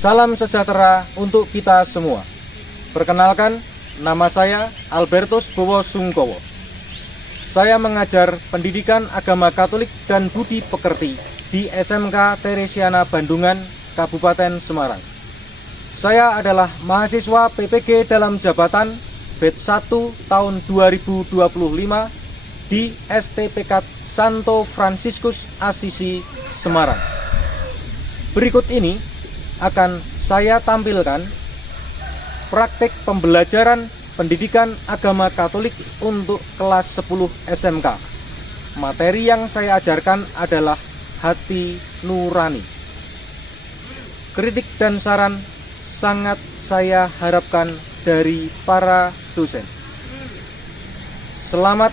Salam sejahtera untuk kita semua. Perkenalkan, nama saya Albertus Bowo Sungkowo. Saya mengajar pendidikan agama Katolik dan Budi Pekerti di SMK Teresiana Bandungan, Kabupaten Semarang. Saya adalah mahasiswa PPG dalam jabatan batch 1 tahun 2025 di STPK Santo Fransiskus Assisi, Semarang. Berikut ini akan saya tampilkan praktik pembelajaran pendidikan agama Katolik untuk kelas 10 SMK. Materi yang saya ajarkan adalah hati nurani. Kritik dan saran sangat saya harapkan dari para dosen. Selamat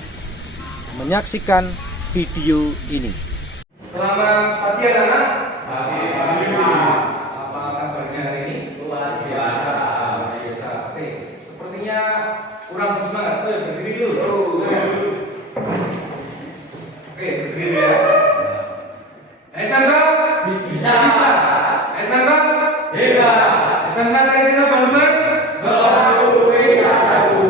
menyaksikan video ini. Selamat pagi anak-anak. Apa kabarnya hari ini? Luar biasa. Oke, sepertinya kurang bersemangat. Berdiri dulu. Oke, berdiri ya. SMK bisa. SMK hebat. SMK Teresiana Bandungan selalu bersatu.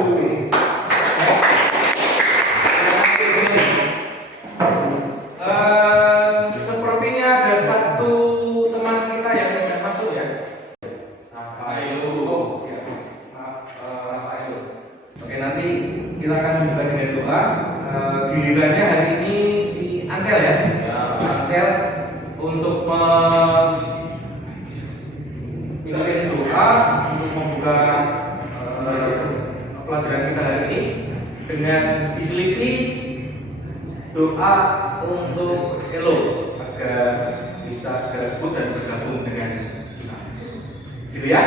Sepertinya ada satu teman kita yang tidak masuk ya. Rafael. Rafael. Oke, nanti kita akan mulai dengan doa. Gilirannya hari ini si Ansel ya. Ansel untuk memimpin doa untuk membuka pelajaran kita hari ini dengan diselipi doa untuk Elo agar bisa segera sembuh dan bergabung dengan kita. Gitu ya?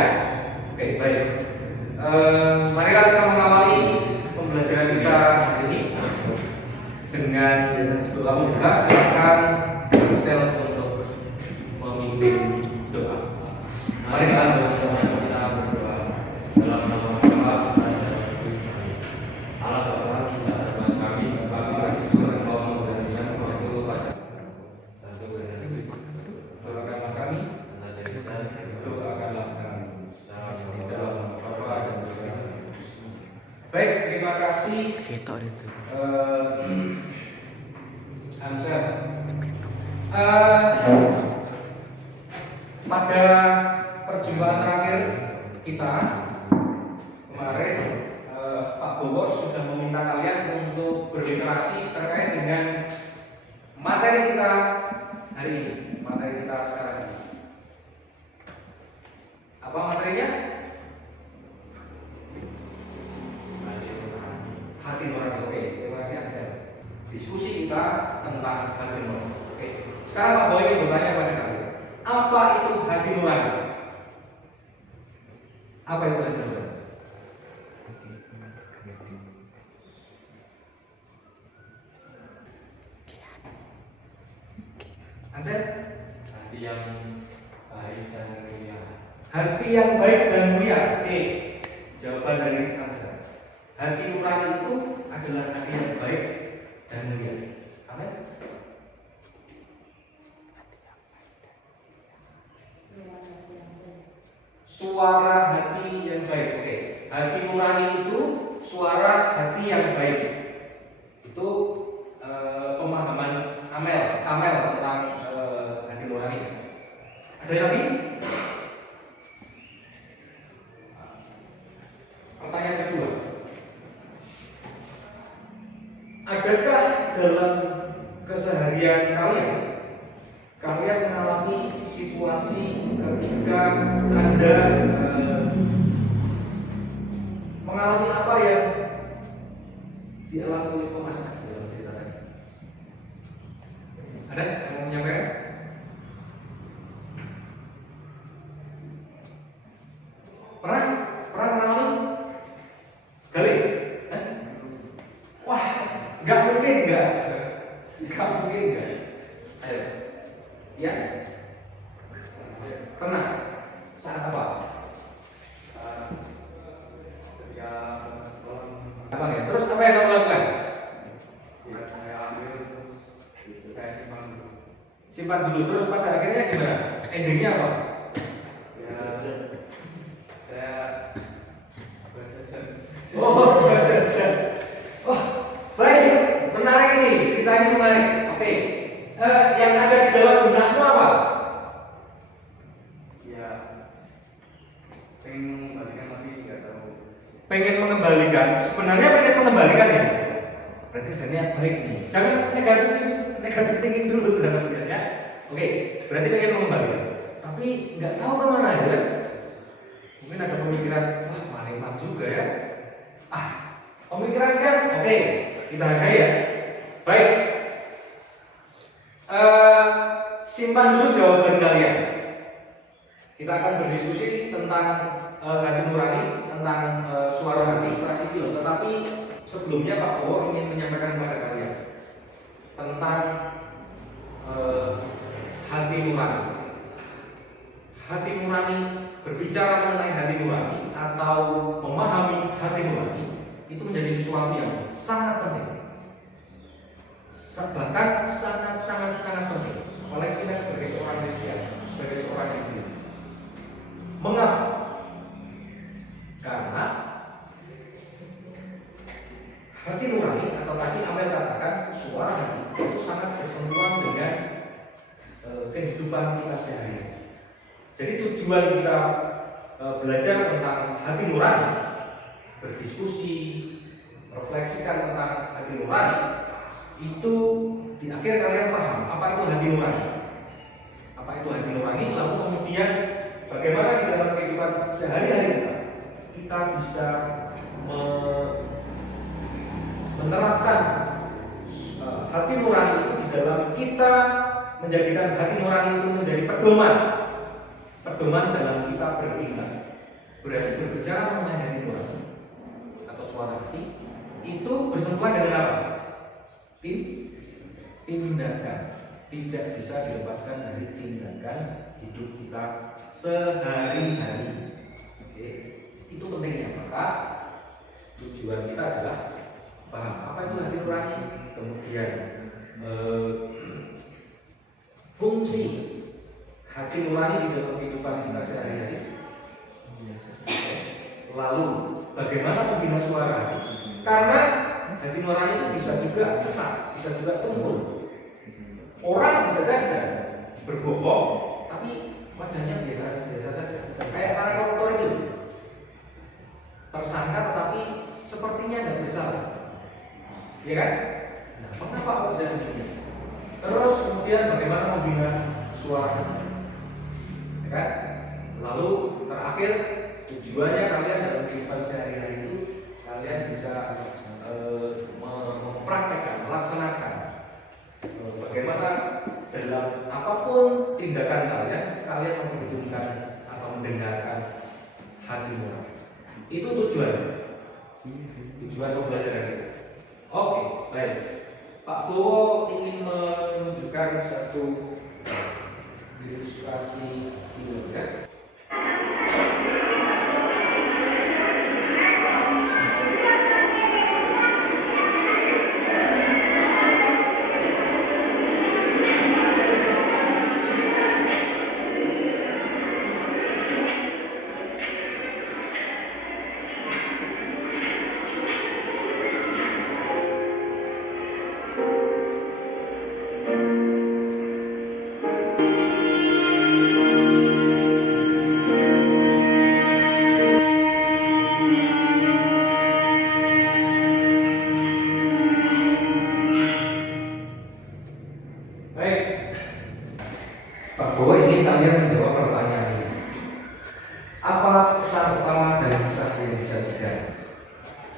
Oke, baik. Marilah kita mengawali pembelajaran kita hari ini dengan doa membuka. Silakan Sel untuk memimpin doa. Mari kita bersama kita berdoa dalam nama Bapa dan Allah Bapa kita atas kami Bapa Engkau memberikan waktu pada Doakanlah kami, doakanlah kami di dalam nama Bapa dan Putra. Baik, terima kasih Ansel. Pada perjumpaan terakhir kita kemarin, Pak Bobos sudah meminta kalian untuk berliterasi terkait dengan materi kita hari ini, materi kita sekarang ini. Apa materinya? Hati nurani. Oke, terima kasih Ansel. Diskusi kita tentang hati nurani. Oke, sekarang Pak Boy ingin bertanya pada kalian. Apa itu hati nurani? Apa itu hati nurani? Ansel? hati yang baik dan mulia. Hati yang baik dan mulia. Oke, jawaban dari Ansel. Hati nurani itu adalah hati yang baik dan mulia. Amin. Suara hati yang baik. Oke, hati nurani itu suara hati yang baik. Itu pemahaman Amel tentang hati nurani. Ada yang lagi? Pertanyaan kedua. Adakah dalam keseharian kalian mengalami situasi ketika Anda mengalami apa yang dialami oleh Thomas dalam cerita tadi? Ada yang mau menyampaikan? Pernah mengalami? Kali? Wah, nggak mungkin nggak? Ayo, ya? Pernah? Saat apa? Ketika sekolah Apa ya? Terus apa yang kamu lakukan? saya ambil terus saya simpan dulu. Simpan dulu. Terus pada akhirnya gimana? Endingnya apa? Ya Yang ada di dalam benakmu apa? Ya, pengen mengembalikan tapi nggak tahu. Pengen mengembalikan. Sebenarnya pengen mengembalikan ya. Berarti ada niat baik nih. Jangan negatif thinking dulu dalam ya. Oke, berarti pengen mengembalikan. Tapi nggak tahu kemana ya. Mungkin ada pemikiran, wah maleman juga ya. Pemikiran kan, oke, kita hargai ya. Baik. Simpan dulu jawaban kalian. Kita akan berdiskusi tentang hati nurani, tentang suara hati setelah film. Tetapi sebelumnya Pak Bowo ingin menyampaikan kepada kalian tentang hati nurani. Hati nurani, berbicara mengenai hati nurani atau memahami hati nurani itu menjadi sesuatu yang sangat penting. Bahkan sangat penting. Apalagi kita sebagai seorang Kristen, sebagai seorang yang hidup. Mengapa? Karena hati nurani atau tadi Amel katakan suara hati itu sangat bersentuhan dengan kehidupan kita sehari-hari. Jadi tujuan kita belajar tentang hati nurani, berdiskusi, refleksikan tentang hati nurani, itu di akhir kalian paham apa itu hati nurani. Apa itu hati nurani, lalu kemudian bagaimana di dalam kehidupan sehari-hari kita bisa menerapkan hati nurani itu di dalam kita, menjadikan hati nurani itu menjadi pedoman dalam kita bertindak. Berarti berbicara mengenai hati nurani atau suara hati itu bersentuhan dengan apa? Tindakan. Tidak bisa dilepaskan dari tindakan hidup kita sehari-hari. Oke, itu pentingnya. Maka tujuan kita adalah paham apa itu hati nurani, kemudian fungsi hati nurani di dalam kehidupan kita sehari-hari. Lalu bagaimana membina suara hati? Karena hati nurani itu bisa juga sesat, bisa juga tumpul. Orang bisa saja berbohong, tapi wajahnya biasa saja. Kayak para koruptor itu, tersangka tetapi sepertinya tidak bersalah, ya kan? Nah, mengapa kok bisa begini? Terus kemudian bagaimana membina suara hati, ya kan? Lalu terakhir tujuannya kalian dalam kehidupan sehari-hari itu kalian bisa mempraktekkan, melaksanakan bagaimana dalam apapun tindakan kalian memperhitungkan atau mendengarkan hati nurani. Itu tujuan pembelajaran kita. Oke, baik. Pak Bowo ingin menunjukkan satu ilustrasi video ya.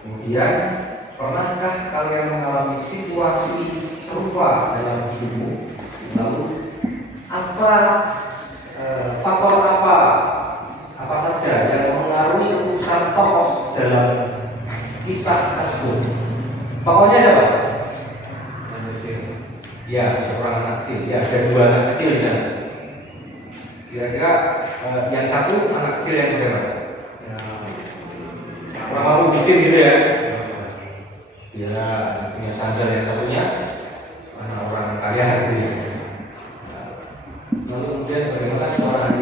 Kemudian, pernahkah kalian mengalami situasi serupa dalam hidupmu? Lalu, faktor apa saja yang mempengaruhi keputusan tokoh dalam kisah tersebut? Tokohnya siapa? Anak kecil. Ya, seorang anak kecil. Ya, ada dua anak kecil di sana. Kira-kira yang satu anak kecil yang bagaimana? Orang mampu miskin gitu ya? Ya, punya sandal, yang satunya anak orang kaya gitu ya. Lalu kemudian bagaimana suara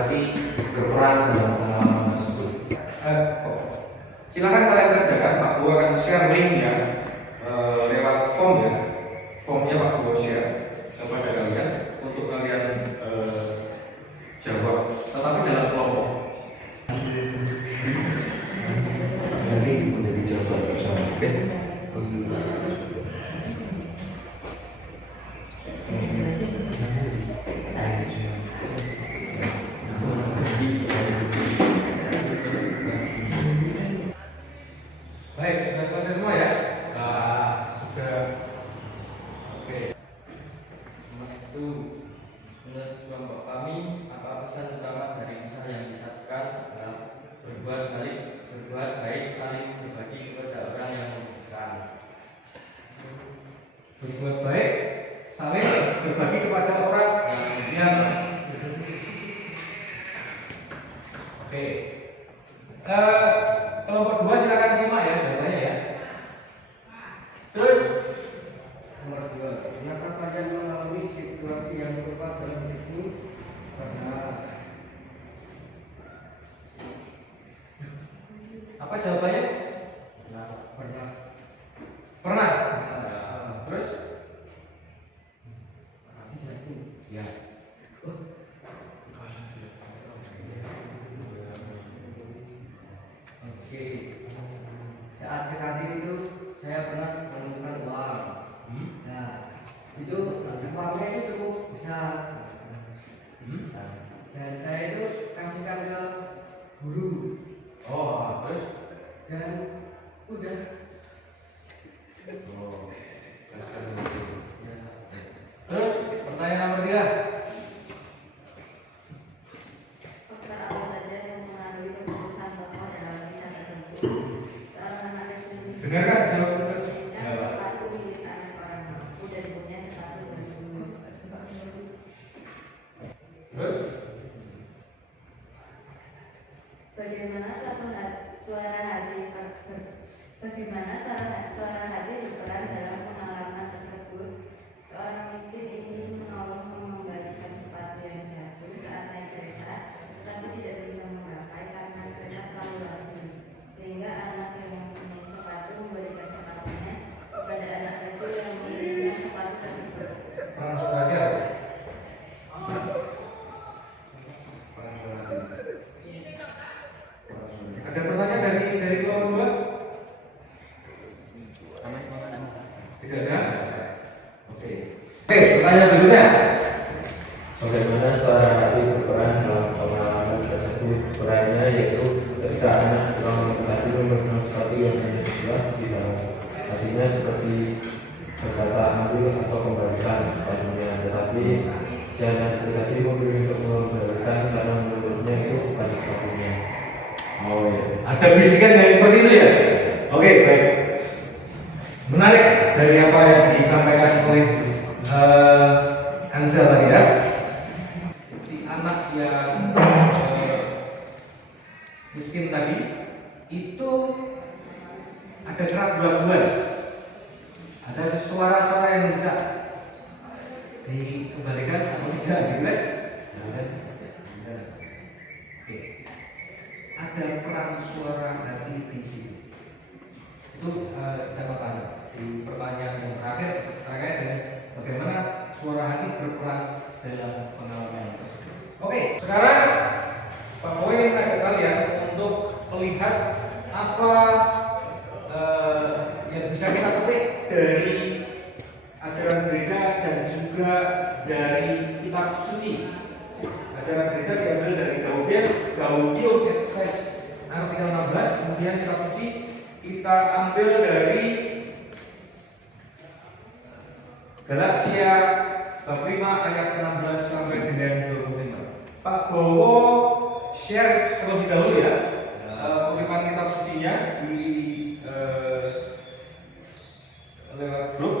hati berperan dalam pengalaman tersebut? Silakan kalian kerjakan. Pak Bowo akan share linknya lewat form ya. formnya Pak Bowo share kepada kalian untuk kalian jawab, tetapi dalam kelompok. Nanti menjadi jawaban bersama. Oke. Baik, sudah selesai semua ya? Sudah. Oke. Itu menurut kelompok kami, apa pesan utama dari kisah yang disajikan adalah berbuat baik, saling berbagi kepada orang yang membutuhkan. Berbuat baik, saling berbagi kepada orang yang. Oke. Kelompok 2 silakan simak ya jawabannya ya. Terus Nomor 2, kenapa kalian mengalami situasi yang serupa dalam hidup? Karena apa jawabannya? pernah. Pernah. Terus? Ya. Oke. Saat ke kantin itu saya pernah menemukan uang. Nah, itu uangnya itu cukup besar. Dan saya itu kasihkan ke guru. Oh, terus? Dan udah. Terus pertanyaan nomor 3. Faktor apa saja yang mengaruhi keputusan tokoh dalam kisah tersebut? Seorang anak kecil Dengarkan jawab. sepatu milik anak orang mampu dan punya sepatu bagus. Terus? Bagaimana suara hati berperan dalam pengalaman tersebut? Seorang miskin ingin menolong mengembalikan sepatu yang jatuh saat naik kereta, tetapi tidak bisa menggapai karena kereta terlalu laju. Sehingga anak yang mempunyai sepatu memberikan sepatunya kepada anak kecil yang menginginkan sepatu tersebut. Peran saudara apa? Ada pertanyaan dari kelompok 2? Tidak ada? Oke. Oke, pertanyaan berikutnya. Bagaimana suara hati berperan dalam pengalaman tersebut? Perannya yaitu ketika anak orang tadi memegang sesuatu yang hanya sebelah di dalam hatinya seperti berkata ambil atau kembalikan sepatunya, tetapi si anak tadi memilih untuk mengembalikan karena menurutnya itu bukan sepatunya. Oh ya. Ada bisikan yang seperti itu ya? Oke, baik. Menarik dari apa yang disampaikan oleh Angel tadi ya. Si anak yang miskin tadi itu ada keraguan-keraguan. Ada suara-suara yang bisa dikembalikan atau tidak gitu kan? Oke. Ada peran suara hati di sini. Itu catatan di pertanyaan yang terakhir terkait dengan bagaimana suara hati berperan dalam pengalaman tersebut. Oke, sekarang Pak Bowo ingin mengajak kalian untuk melihat apa yang bisa kita petik dari ajaran gereja dan juga dari kitab suci. Ajaran gereja diambil dari Gaudium et Spes artikel 16, kemudian kitab suci kita ambil dari Galatia bab 5 ayat 16 sampai dengan 25. Pak Bowo share terlebih dahulu ya kutipan kitab sucinya di lewat grup.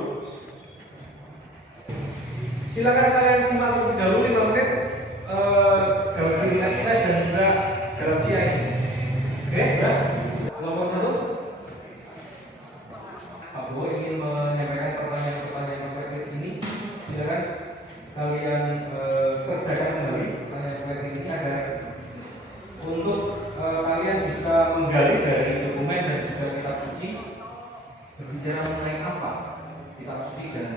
Silakan kalian simak terlebih dahulu 5 menit Gaudium et Spes dan juga Galatia ini. Oke, sudah? Kelompok 1. Pak Bowo ingin menyampaikan pertanyaan-pertanyaan reflektif ini. Silakan kalian kerjakan kembali pertanyaan reflektif ini agar untuk kalian bisa menggali dari dokumen dan juga kitab suci berbicara mengenai apa kitab suci dan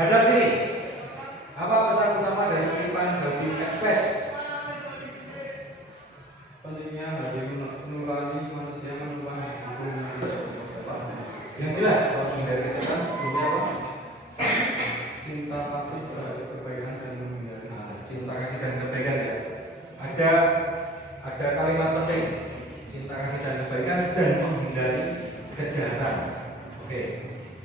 Hadap sini. Apa pesan utama dari pengiriman Bagi Express? Pentingnya bagi mengurangi manusia mengubah hukumnya. Yang jelas, kalau menghindari kejahatan sebelumnya apa? Cinta kasih terhadap kebaikan dan menghindari. Cinta kasih dan kebaikan ya. Ada kalimat penting. Cinta kasih dan kebaikan dan menghindari kejahatan. Oke.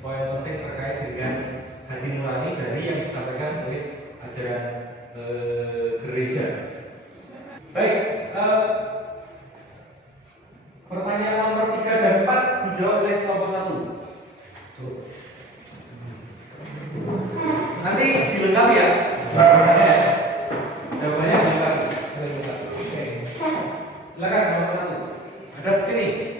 Poin penting terkait dengan hati nurani dari yang disampaikan oleh ajaran gereja. Baik, pertanyaan nomor 3 dan 4 dijawab oleh kelompok 1. Nanti dilengkapi ya. Jawabannya dilengkapi. Oke. Silakan nomor 1. Hadap sini.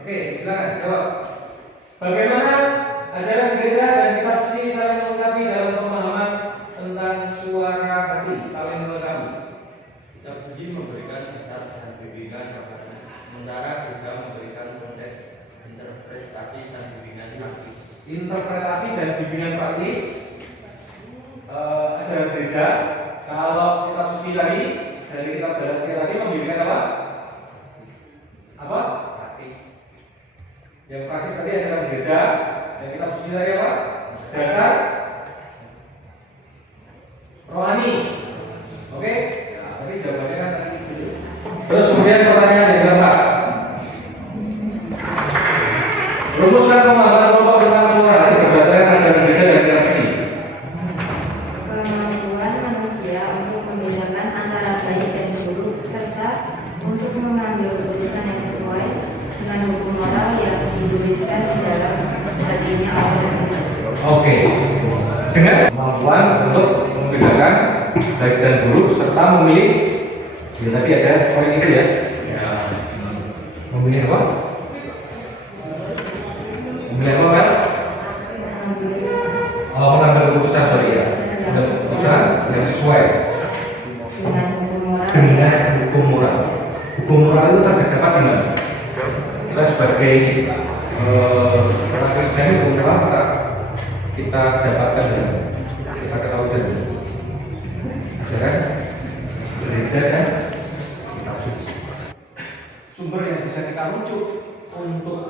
Oke, silakan jawab. Bagaimana ajaran gereja dan kitab suci saling melengkapi dalam pemahaman tentang suara hati, saling melengkapi? Kitab suci memberikan dasar dan bimbingan kepada, sementara gereja memberikan konteks, interpretasi dan bimbingan praktis. Interpretasi dan bimbingan praktis. Ajaran gereja, kalau kitab suci tadi dari kitab Galatia tadi memberikan apa? Apa? Praktis. Yang praktis tadi ajaran gereja, dan kitab suci tadi apa? Dasar rohani. Oke? Tadi jawabannya kan tadi itu. Terus kemudian pertanyaan yang keempat. Rumuskan pemahaman kelompok tentang suara hati berdasarkan ajaran gereja dan kitab suci. Kemampuan manusia untuk membedakan antara baik dan buruk serta untuk mengambil keputusan yang sesuai dengan hukum moral yang dituliskan di dalam hatinya Allah. Oke. Dengan kemampuan untuk membedakan baik dan buruk serta memilih. Ya, tadi ada poin itu ya. Memilih apa? Memilih apa kan? Oh, mengambil keputusan tadi ya. Mengambil keputusan yang sesuai Dengan hukum moral dengan hukum moral. Hukum moral itu terdapat di mana? Kita sebagai orang Kristen, hukum moral kita dapatkan dan kita ketahui dari ajaran gereja dan kitab suci. Sumber yang bisa kita rujuk untuk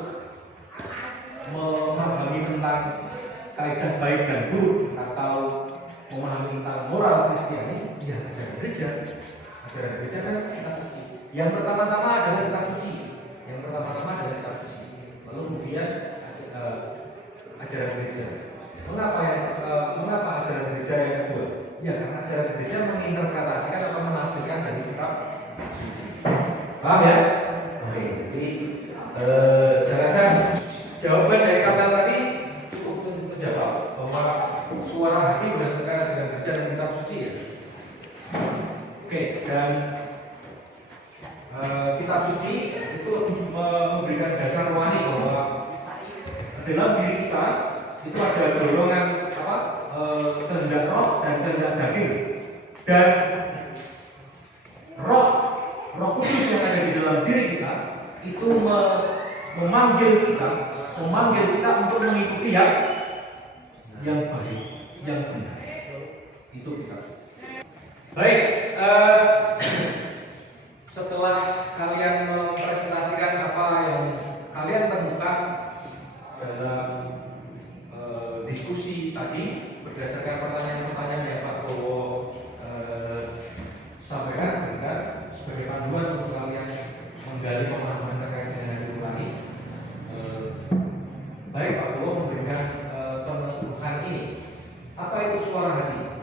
memahami tentang kaidah baik dan buruk atau memahami tentang moral Kristiani, ya ajaran gereja. Ajaran gereja kan kitab suci. Yang pertama-tama adalah kitab suci. Lalu kemudian ajaran gereja. Mengapa ajaran gereja yang kedua? Ya karena ajaran gereja menginterpretasikan atau menafsirkan dari kitab. Paham ya? Oke, jadi saya rasa jawaban dari kalian tadi cukup menjawab bahwa suara hati berdasarkan ajaran gereja dan kitab suci ya. Oke, dan kitab suci itu memberikan dasar rohani bahwa dalam diri kita itu ada dorongan kehendak roh dan kehendak daging, dan roh kudus yang ada di dalam diri kita itu memanggil kita untuk mengikuti yang baik, yang benar. Itu kitab suci. Baik, setelah kalian mempresentasikan apa yang kalian temukan dalam diskusi tadi berdasarkan pertanyaan-pertanyaan yang Pak Bowo sampaikan, dengan sebagai panduan untuk kalian menggali pemahaman terkait dengan nurani, baik Pak Bowo memberikan peneguhan ini. Apa itu suara hati?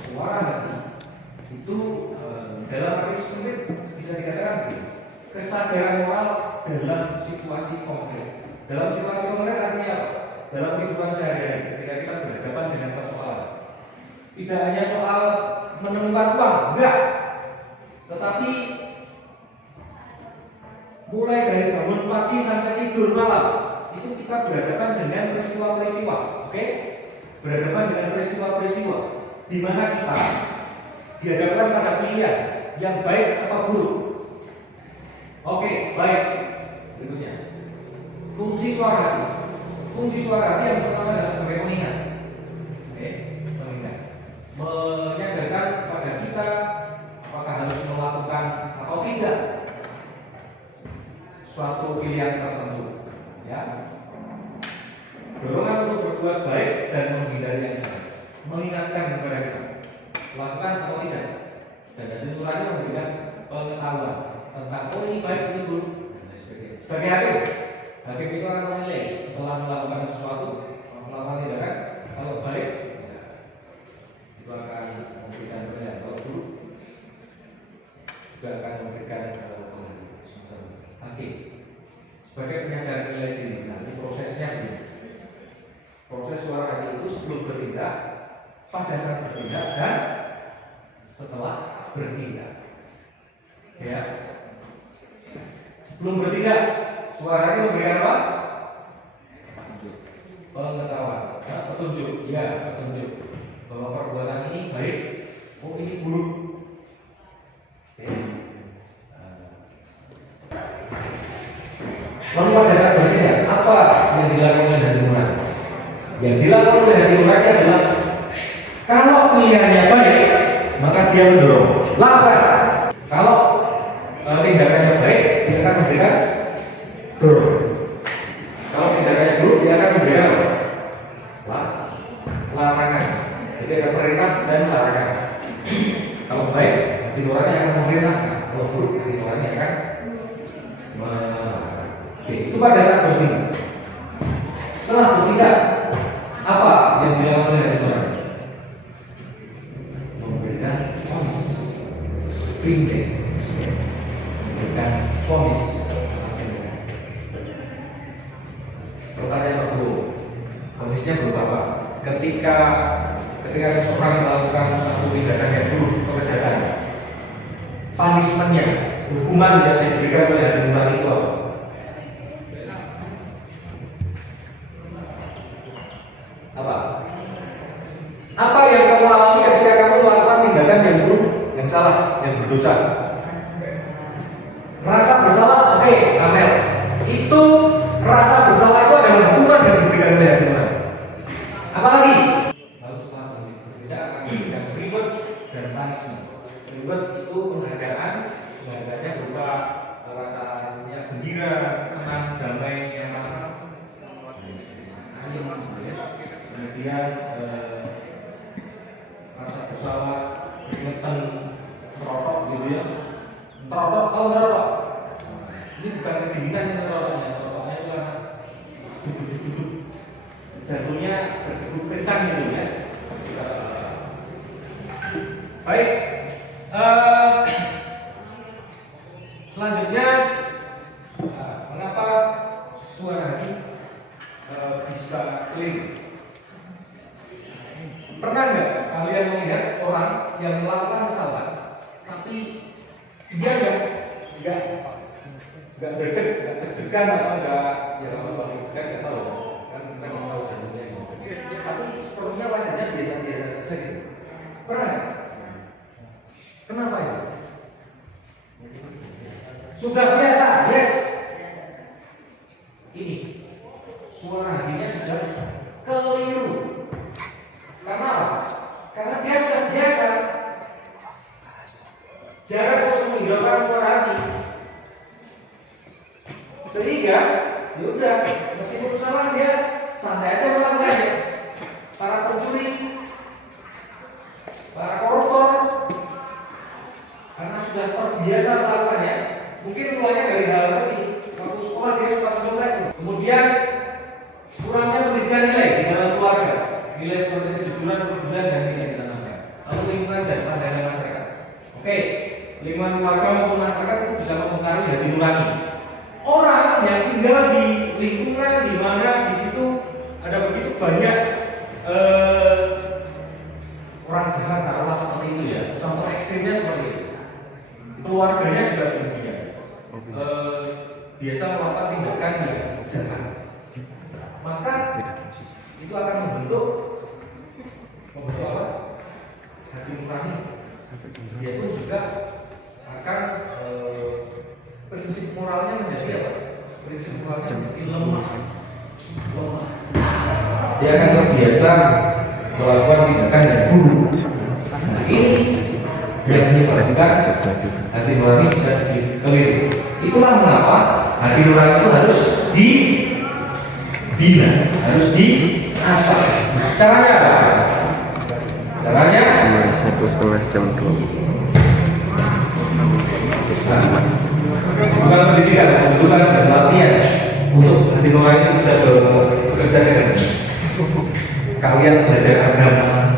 Suara hati itu dalam arti sempit bisa dikatakan kesadaran moral dalam situasi konkret. Dalam situasi konkret artinya apa? Dalam kehidupan sehari-hari ketika kita berhadapan dengan persoalan. Tidak hanya soal menemukan uang, enggak. Tetapi mulai dari bangun pagi sampai tidur malam itu kita berhadapan dengan peristiwa-peristiwa, oke? Berhadapan dengan peristiwa-peristiwa di mana kita dihadapkan pada pilihan yang baik atau buruk. Oke, baik. berikutnya. Fungsi suara hati. Fungsi suara hati yang pertama adalah sebagai pengingat. Oke, pengingat. Menyadarkan kepada kita apakah harus melakukan atau tidak suatu pilihan tertentu. Ya. Dorongan untuk berbuat baik dan menghindari yang salah. Mengingatkan kepada kita lakukan atau tidak. Dan hati nurani memberikan pengetahuan tentang oh ini baik ini buruk dan lain sebagainya. Sebagai hakim itu akan menilai setelah melakukan sesuatu, melakukan tindakan kalau baik ya, itu akan memberikan penilaian, kalau buruk juga akan memberikan semacam hakim sebagai penyadar nilai diri. Nah, ini prosesnya begini. Proses suara hati itu sebelum bertindak, pada saat bertindak, dan setelah bertindak. Ya. Sebelum bertindak, suara hati memberikan apa? Pengetahuan, petunjuk. Ya, petunjuk bahwa perbuatan ini baik, oh ini buruk. Oke. Lalu pada saat bertindak, apa yang dilakukan oleh hati nurani? Yang dilakukan oleh hati nurani adalah kalau pilihannya baik, maka dia mendorong lakukan. Kalau tindakannya baik, dia akan memberikan dorong. Kalau tindakannya buruk, dia akan memberikan larangan. Jadi ada perintah dan larangan. Kalau baik, hati nurani akan memerintahkan. Kalau buruk, hati nurani akan melarang. Itu pada saat bertindak. Setelah bertindak, apa yang dilakukan oleh hati nurani? Memberikan vonis, verdict, memberikan vonis. Pertanyaan kedua, vonisnya berupa apa? Ketika seseorang melakukan satu tindakan yang buruk atau kejahatan, punishment-nya, hukuman yang diberikan oleh hati nurani itu apa? Apa yang kamu alami ketika kamu melakukan tindakan yang buruk, yang salah, yang berdosa? Rasa bersalah, oke, Amel. Itu rasa bersalah itu adalah hukuman yang diberikan oleh hati nurani. Apa lagi? Lalu setelah tidak akan diberikan reward dan punishment. Reward itu penghargaan, penghargaannya berupa rasanya gembira, tenang, damai, nyaman, kemudian rasa bersalah, keringetan, merokok gitu ya. Merokok, tahu merokok? Ini bukan kedinginan ini merokoknya. Merokoknya itu karena duduk-duduk jantungnya berdegup kencang gitu ya. Baik. Selanjutnya, mengapa suara hati bisa keliru? Pernah nggak kalian melihat orang yang melakukan kesalahan, tapi dia nggak deg-degan atau nggak ya kalau deg-degan nggak tahu kan kita nggak tahu jantungnya tapi sepertinya wajahnya biasa-biasa saja gitu. Pernah? Kenapa itu? Sudah biasa, yes. Ini suara hatinya sudah keliru. Karena apa? Karena dia sudah biasa jarang untuk menghiraukan suara hati, sehingga yaudah meskipun salah dia santai aja melakukannya. Para pencuri, para koruptor, karena sudah terbiasa melakukannya, mungkin mulainya dari hal kecil. Waktu sekolah dia suka mencontek, kemudian kurangnya pendidikan nilai di dalam keluarga, nilai seperti kejujuran, kepedulian dan tidak ditanamkan. Lalu lingkungan dan pandangan masyarakat. Oke, lingkungan keluarga maupun masyarakat itu bisa mempengaruhi hati nurani. Orang yang tinggal di lingkungan di mana di situ ada begitu banyak orang jahat, taruhlah seperti itu ya. Contoh ekstrimnya seperti itu. Keluarganya juga demikian. Biasa melakukan tindakan yang jahat. Maka itu akan membentuk apa? Hati nurani. Dia pun juga akan prinsip moralnya menjadi apa? jam 10 kan. Dia akan terbiasa melakukan tindakan yang buruk. Nah, ini yang menyebabkan hati nurani bisa dikeliru. Itulah mengapa hati nurani itu harus dibina, harus diasah. Caranya apa? Caranya Cuma 1,5 jam doang. bukan pendidikan, bukan latihan untuk hati nurani itu bisa bekerja dengan baik. Kalian belajar agama,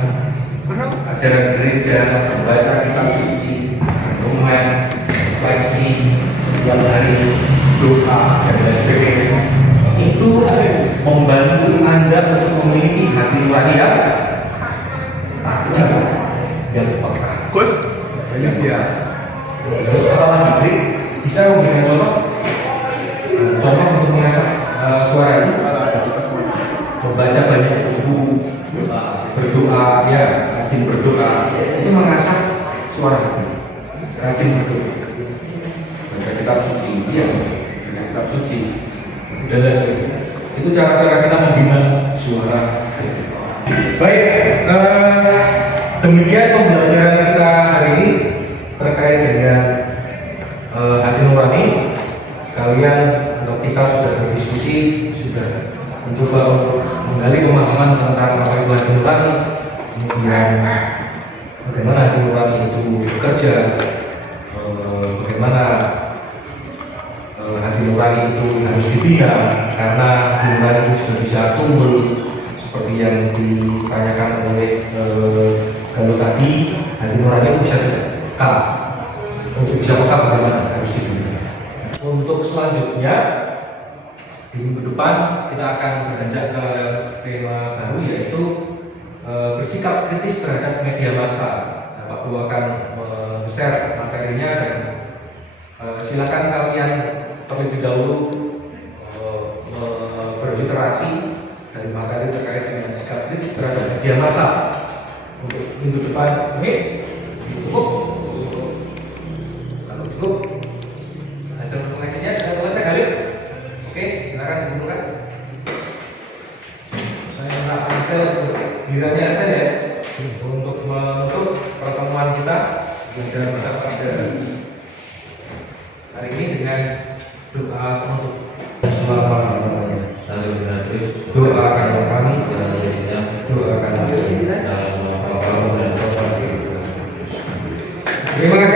ajaran gereja, membaca kitab suci, renungan, refleksi setiap hari, doa dan lain sebagainya. Itu membantu Anda untuk memiliki hati nurani yang tajam, yang peka. Ini biasa. Terus apa lagi? Bisa memberikan contoh? Contoh untuk mengasah suara ini, membaca banyak buku, berdoa, ya, rajin berdoa, itu mengasah suara hati. Rajin berdoa, baca kitab suci, ya, baca kitab suci, dan lain sebagainya. Itu cara-cara kita membina suara hati. Baik, demikian pembelajaran kita hari ini terkait dengan hati nurani. Kalian atau kita sudah berdiskusi, sudah mencoba untuk menggali pemahaman tentang apa itu hati nurani, kemudian bagaimana hati nurani itu bekerja, bagaimana hati nurani itu harus dibina, karena hati nurani itu sudah bisa tumbuh seperti yang ditanyakan oleh Galuh tadi. Hati nurani itu bisa peka. Untuk bisa peka bagaimana harus dibina. Untuk selanjutnya di minggu depan kita akan beranjak ke tema baru, yaitu bersikap kritis terhadap media massa. Nah, Pak Bu akan share materinya, dan silakan kalian terlebih dahulu berliterasi dari materi terkait dengan sikap kritis terhadap media massa. Untuk minggu depan ini cukup. Kalau cukup, hasil pengajiannya sudah selesai kali. Oke, silakan dimulai. Saya minta Ansel kiranya Ansel ya untuk menutup pertemuan kita belajar bersama pada hari ini dengan doa penutup. Doakan kami, doakan kami. Terima kasih.